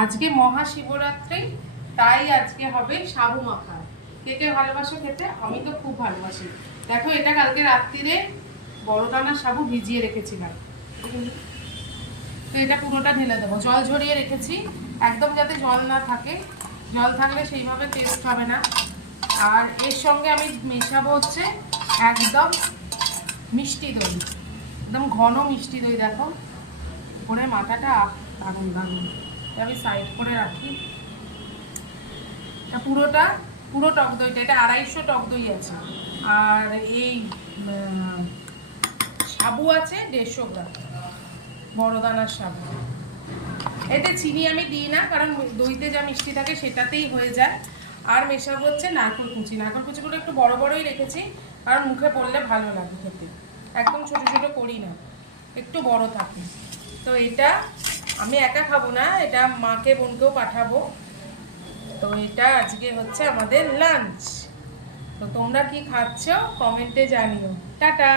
আজকে মহাশিবরাত্রি, তাই আজকে হবে সাবু মাখা। কে কে ভালোবাসো খেতে? আমি তো খুব ভালোবাসি। দেখো, এটা কালকে রাত্রিরে বড় দানা সাবু ভিজিয়ে রেখেছিলাম, তো এটা পুরোটা ঢেলে দেবো। জল ঝরিয়ে রেখেছি, একদম যাতে জল না থাকে, জল থাকলে সেইভাবে টেস্ট হবে না। আর এর সঙ্গে আমি মেশাবো হচ্ছে একদম মিষ্টি দই, একদম ঘন মিষ্টি দই। দেখো উপরে মাথাটা দারুণ দারুণ। আমি সাইড করে রাখি। এটা পুরো টক দইটা, এটা 250 টক দই আছে। আর এই সাবু আছে 150 গ্রাম, বড় দানার সাবু। এতে চিনি আমি দিই না, কারণ দইতে যা মিষ্টি থাকে সেটাতেই হয়ে যায়। আর মেশাবো হচ্ছে নারকেল কুচিগুলো একটু বড় বড়ই রেখেছি, কারণ মুখে পড়লে ভালো লাগে খেতে। একদম ছোট ছোট করি না, একটু বড় থাকে। তো এটা আমি একা খাবো না, এটা মাকে বোনকেও পাঠাবো। তো এটা আজকে হচ্ছে আমাদের লাঞ্চ। তো তোমরা কি খাচ্ছ কমেন্টে জানিও। টাটা।